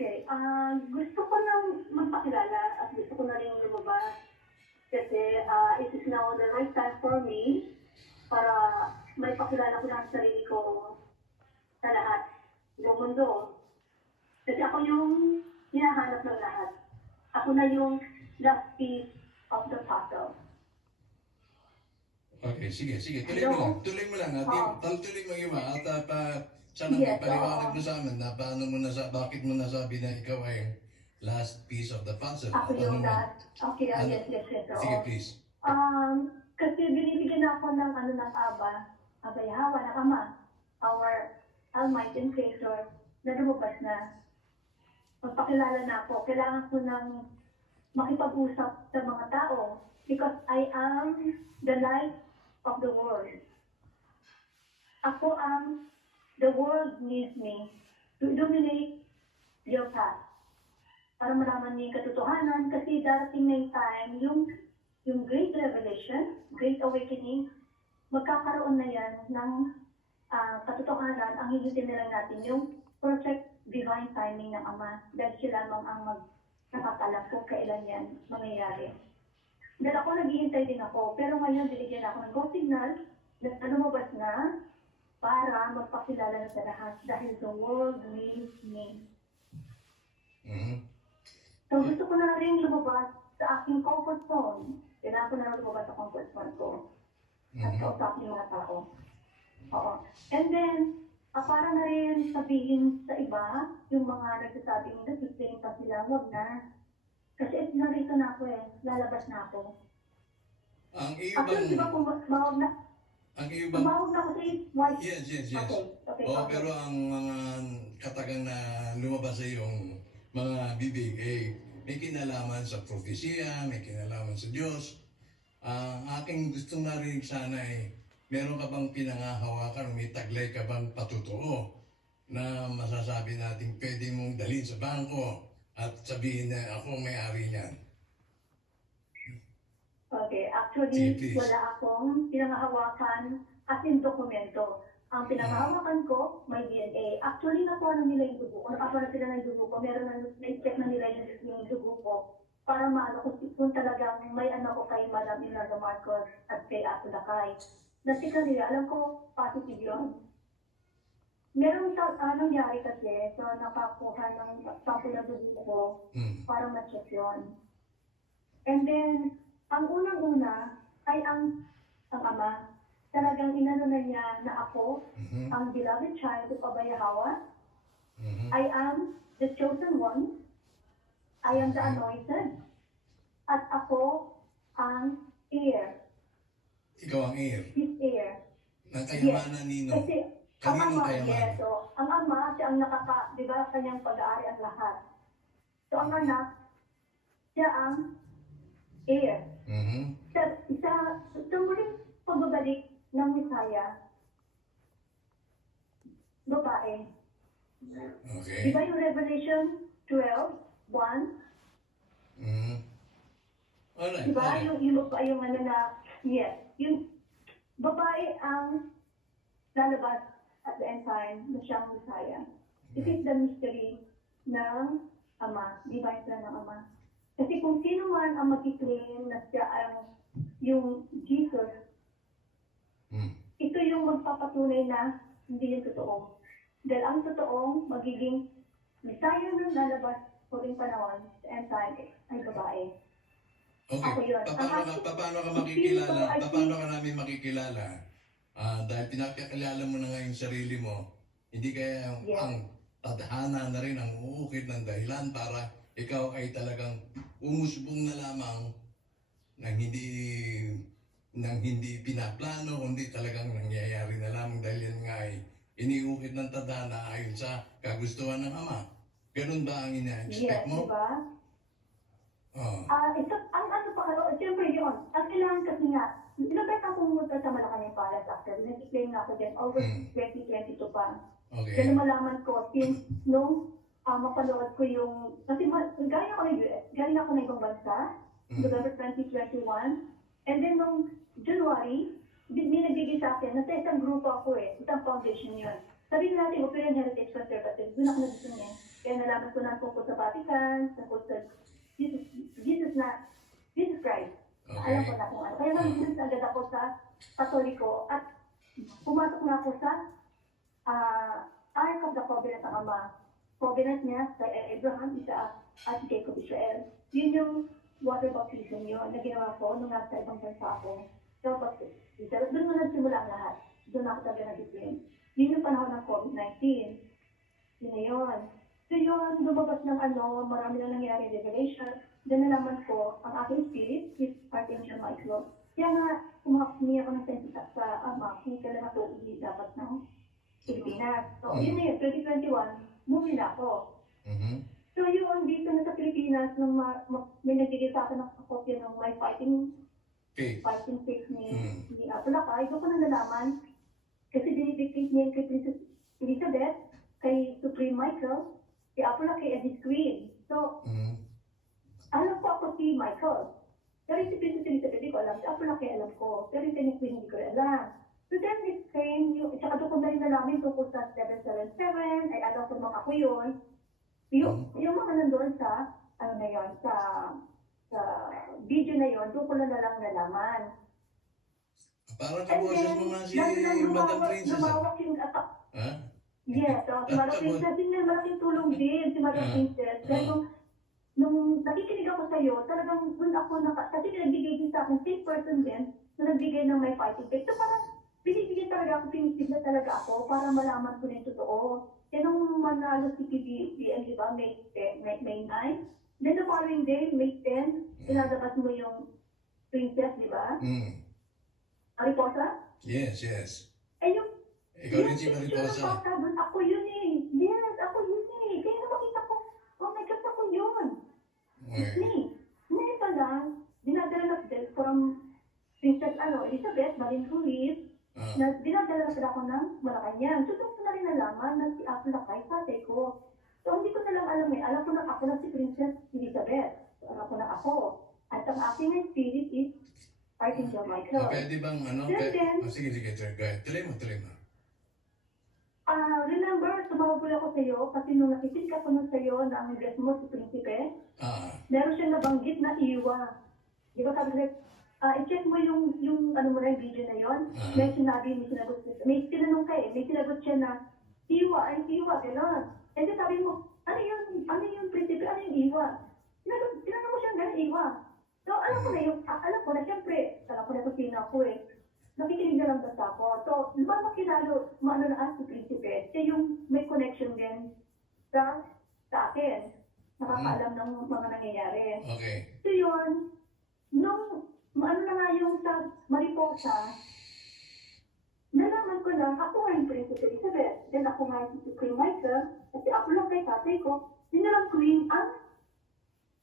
Okay. Gusto ko nang magpakilala at gusto ko na rin lumabas kasi it is now the right time for me para may pakilala ko na ang sarili ko sa lahat ng mundo. Kasi ako yung hinahanap ng lahat. Ako na yung last piece of the puzzle. Okay, sige. Tuloy Hello? mo lang. Tuloy mo lang. Oo. Tuloy mo yung at sana Yes, ipaliwanag oo. mo sa amin na bakit mo nasabi na ikaw ay last piece of the puzzle. Ako At yung ano man. last. Okay, Ano? yes, Sige, oo. please. Kasi binibigyan ako ng ng Aba Yahweh, ng Ama, our Almighty and Creator, na lumabas na. Magpakilala na ako. Kailangan ko ng makipag-usap sa mga tao because I am the light of the world. Ako the world needs me to illuminate your path. Para malaman niyo yung katotohanan kasi darating na yung time, yung great revelation, great awakening, magkakaroon na yan ng katotohanan. Ang hihitin na lang natin yung perfect divine timing ng Ama dahil siya lamang ang nakakalam kung kailan yan mangyayari. Dahil ako naghihintay din ako, pero ngayon binigyan ako ng go signal na lumabas na para magpakilala na sa lahat dahil the world needs me. Mm-hmm. So gusto ko na rin lumabas sa aking comfort zone. Kailangan ko na lumabas sa comfort zone ko. At kausapin yung mga tao. Oo. And then, para na rin sabihin sa iba, yung mga nagsasabing nag-explain pa sila, wag na. Kasi narito na ako lalabas na ako. Ang iyo Actually, di ba kung mawag na, ang iyo bang... tumawag na ako sa wife. Yes. Okay. Pero ang mga katagang na lumabas sa iyong mga bibig may kinalaman sa propesya, may kinalaman sa Diyos. Aking gustong narinig sana meron ka bang pinangahawakan, may taglay ka bang patutoo na masasabi natin pwede mong dalhin sa bangko at sabihin na ako may-ari niyan? Okay, actually, Please. wala akong pinangahawakan as in dokumento. Ang pinangahawakan ko, may DNA. Actually, nakuha na nila yung dugo ko. Nakakuha na sila ng dugo ko. Meron na-check na nila yung dugo ko para maano kung talagang may anak ko kay Madam Imelda Marcos at kay Ato Lakay. Nasi kanila, alam ko, positive yun. Meron nangyari kasi, so nakakuha ng sample na dugo ko para ma-check yun. And then, ang unang-una ay ang Ama. Talagang inano na niya na ako, ang beloved child of Aba Yahweh. I am the chosen one. I am the anointed. At ako ang heir. Ikaw ang heir. His heir. Ng kayamanan nino. Kasi ang Kaninong Ama, kayamanan? so, ang Ama, siya ang di ba, kanyang pag-aari ang lahat. So, ang anak, siya ang heir. Sa muling pagbabalik ng Messiah, babae. Okay. Di ba yung Revelation 12:1? Alright. Di ba yung babae yung yes, yung babae ang lalabas at the end time na siyang Messiah. It is the mystery ng Ama, divine plan ng Ama. Kasi kung sino man ang mag-claim na siya ang yung Jesus, ito yung magpapatunay na hindi yung totoo. Dahil ang totoong magiging Messiah na lalabas huling panahon sa end time ay babae. Okay. Ako yun. Paano ka makikilala? Paano ka namin makikilala? Dahil pinapakilala mo na nga yung sarili mo, hindi kaya ang tadhana na rin ang uukit ng dahilan para ikaw ay talagang umusbong na lamang nang hindi pinaplano, kundi talagang nangyayari na lamang dahil yan nga ay iniukit ng tadhana ayon sa kagustuhan ng Ama. Ganun ba ang ina-expect mo? Yes, diba? Ito, siyempre yun. Ang kailangan kasi nga, ilabay ka pumunta sa Malacanang Palace after. Nag-claim na ako dyan over 2022 pa. Okay. Kaya malaman ko, since nung mapanood ko yung, kasi galing ako ng US, galing ako ng ibang bansa, November 2021, and then nung January, may nagbigay sa akin, nasa isang grupo ako isang foundation yun. Sabi natin, Operation Heritage Conservative, doon ako nagsusunod. Kaya nalaman ko na tungkol sa Vatican, tungkol sa Jesus, Jesus Christ. Alam ko Okay. na kung ano. Kaya nandun agad ako sa Katoliko at pumasok na ako sa Ark of the Covenant ng Ama. Covenant niya kay Abraham, Isaac, at Jacob Israel. Yun yung water baptism yun na ginawa ko nung nasa ibang bansa ako. So, doon mo nagsimula ang lahat. Doon ako talaga nag-dream. Yun yung panahon ng COVID-19. Yun na yun. So yun, lumabas ng marami na nangyari revelation. Then nalaman ko, ang aking spirit is Archangel Michael. Kaya nga, humingi ako ng sensita sa Ama, kung kailan ako uwi dapat ng Pilipinas. So yun na yun, 2021, movie na ako. Mhm. So yun, dito na sa Pilipinas, nung may nagbigay sa akin ng kopya ng my fighting Okay. faith ni Mm. Apolacay, doon ko na nalaman, kasi dinidictate niya kay Princess Elizabeth, kay Supreme Michael, kay Apolacay and his queen. So, Mhm. alam ko ako si Michael. Pero si Princess Elizabeth, hindi ko alam. Si Apolacay alam ko. Pero yung kanyang queen, hindi ko rin alam. So then it came, tsaka doon ko na rin nalamin tungkol sa 777, ay alam ko naman ako yun. Yung mga nandun sa, sa video na yun, doon ko na lang nalaman. Parang And kaboses then, mo nga si nandun Madam Princess. lumawak yung attack. Ha? Yes, so si Madam Princess, din na malaking tulong din si Madam Princess. Kaya nung nakikinig ako sa'yo, talagang dun ako kasi nagbigay din sa akin, same person din, na nagbigay ng my fighting faith. So parang binibigyan talaga ako, sinisig na talaga ako para malaman ko na yung totoo. Kaya nung manalo si PBBM, di ba, May 9, then the following day, May 10, pinadabas mo yung Princess, di ba? Mm. Mariposa? Yes, yes. Eh yung Ikaw rin si Mariposa. Yung ako yun eh. Yes, ako yun eh. Kaya na makita ko, oh my God, ako yun. It's Okay. me. Ngayon pa lang, dinadala na din from Princess Elizabeth, Marin Ruiz, Ah. na dinadala na sila ako ng Malacanang. So, doon ko na rin nalaman na si Apolacay, tatay ko. So, hindi ko na lang alam eh. Alam ko na ako na si Princess Elizabeth. So, alam ko na ako. At ang aking spirit is Archangel Michael. Pwede bang sige, go ahead. Tuloy mo. Remember, tumawag ako sa iyo kasi nung nakikinig ako nun sa iyo na ang address mo si Prinsipe, meron siyang nabanggit na iwa. Di ba sabi like, i-check mo yung mo na yung video na yon. May sinabi, may tinanong ka eh, may sinagot siya na iwa, gano'n. And then sabi mo, ano yung Prinsipe, ano yung iwa? Tinanong mo siyang gano'n, iwa. So, alam ko na siyempre, alam ko na kung sino ako eh. Nakikinig na lang basta ako. So, makilalo, na si Prinsipe, siya yung may connection din sa akin. Nakakaalam ng mga nangyayari. Okay. So yun, nung na nga yung sa Mariposa, nalaman ko lang, ako nga yung Princess Elizabeth. Then ako nga yung si Queen Michael, kasi ako lang kay tatay ko. Yun na lang Queen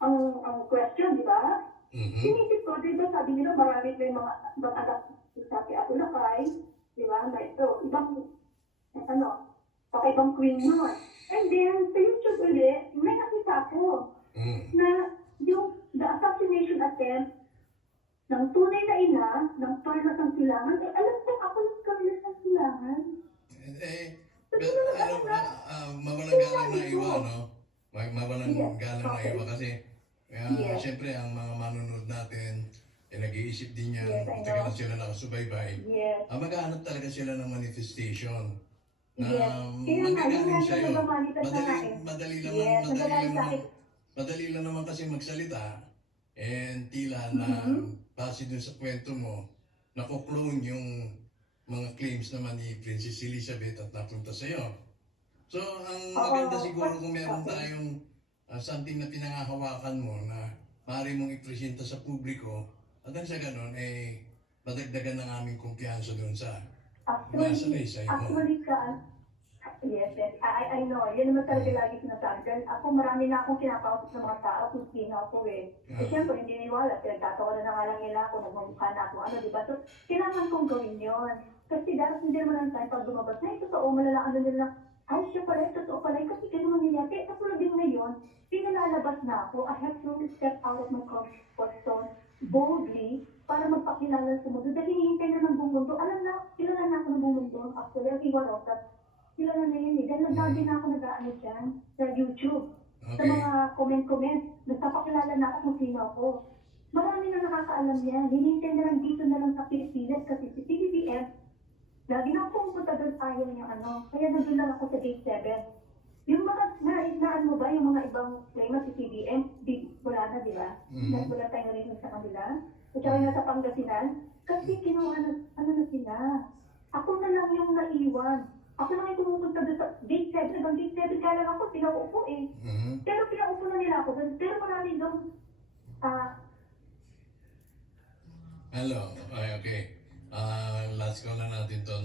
ang question, di ba? Sinisip ko, di ba sabi nila marami may mga anak sa Apolacay, di ba? So, ibang queen nun. And then, sa YouTube ulit, may nakita ko na the assassination attempt ng tunay na ina, ng Carlos ng Silangan, alam ko ako yung Carlos ng Silangan. Mawalang galang na iwa, no? Mawalang galang na iwa kasi siyempre ang mga manunod natin, nag-iisip din yan, tagal na sila nakasubaybay. Maghahanap talaga sila ng manifestation na manggagaling sa'yo. Madali lang naman kasi magsalita, and tila na base dun sa kwento mo, nakuklone yung mga claims naman ni Princess Elizabeth at napunta sa'yo. So, ang maganda siguro kung meron tayong something na pinangahawakan mo na maaari mong ipresenta sa publiko, at ang sa ganun, madagdagan ng aming kumpiyansa doon sa nasa sa'yo mo. Yes. I know. Yan naman talaga lagi sinasabi. Dahil ako, marami na akong kinakausap ng mga tao kung sino ako eh. Siyempre, hindi niniwala. Pinagtatawa na nga lang nila ako, nagmumukha na ako, di ba? So, kailangan kong gawin yun. Kasi dahil hindi naman ang time pag lumabas na, totoo, malalaan na nila, ay, siya pala, totoo pala, kasi ganun mangyayari. Kaya katulad din ngayon, pinalalabas na ako, I have to step out of my comfort zone boldly para magpakilala sa mundo. Dahil hinihintay na ng buong mundo. Alam na, kilala na ako ng buong mundo. Actually, ang Iwa Rosas, kilala na yun eh. Dahil nagdagi na ako nag-aano dyan sa YouTube. sa Okay. mga comment-comment. Nagpapakilala na ako kung sino ako. Marami na nakakaalam yan. Hinihintay na lang dito na lang sa Pilipinas kasi si PBBM, lagi na ako pumunta doon ayaw niya ano. Kaya nandun lang ako sa gate 7. Yung mga, naan mo ba yung mga ibang claimant si PBM, wala na, di ba? Mhm. Wala tayong narinig sa kanila. At saka yung nasa Pangasinan, kasi kinuha na, ano na sila. Ako na lang yung naiwan. Ako lang yung pumupunta doon sa gate 7. Hanggang gate 7 kaya lang ako, pinaupo eh. Mhm. Pero pinaupo na nila ako doon. Pero marami doon, Hello. Ay, okay. Last call na natin to.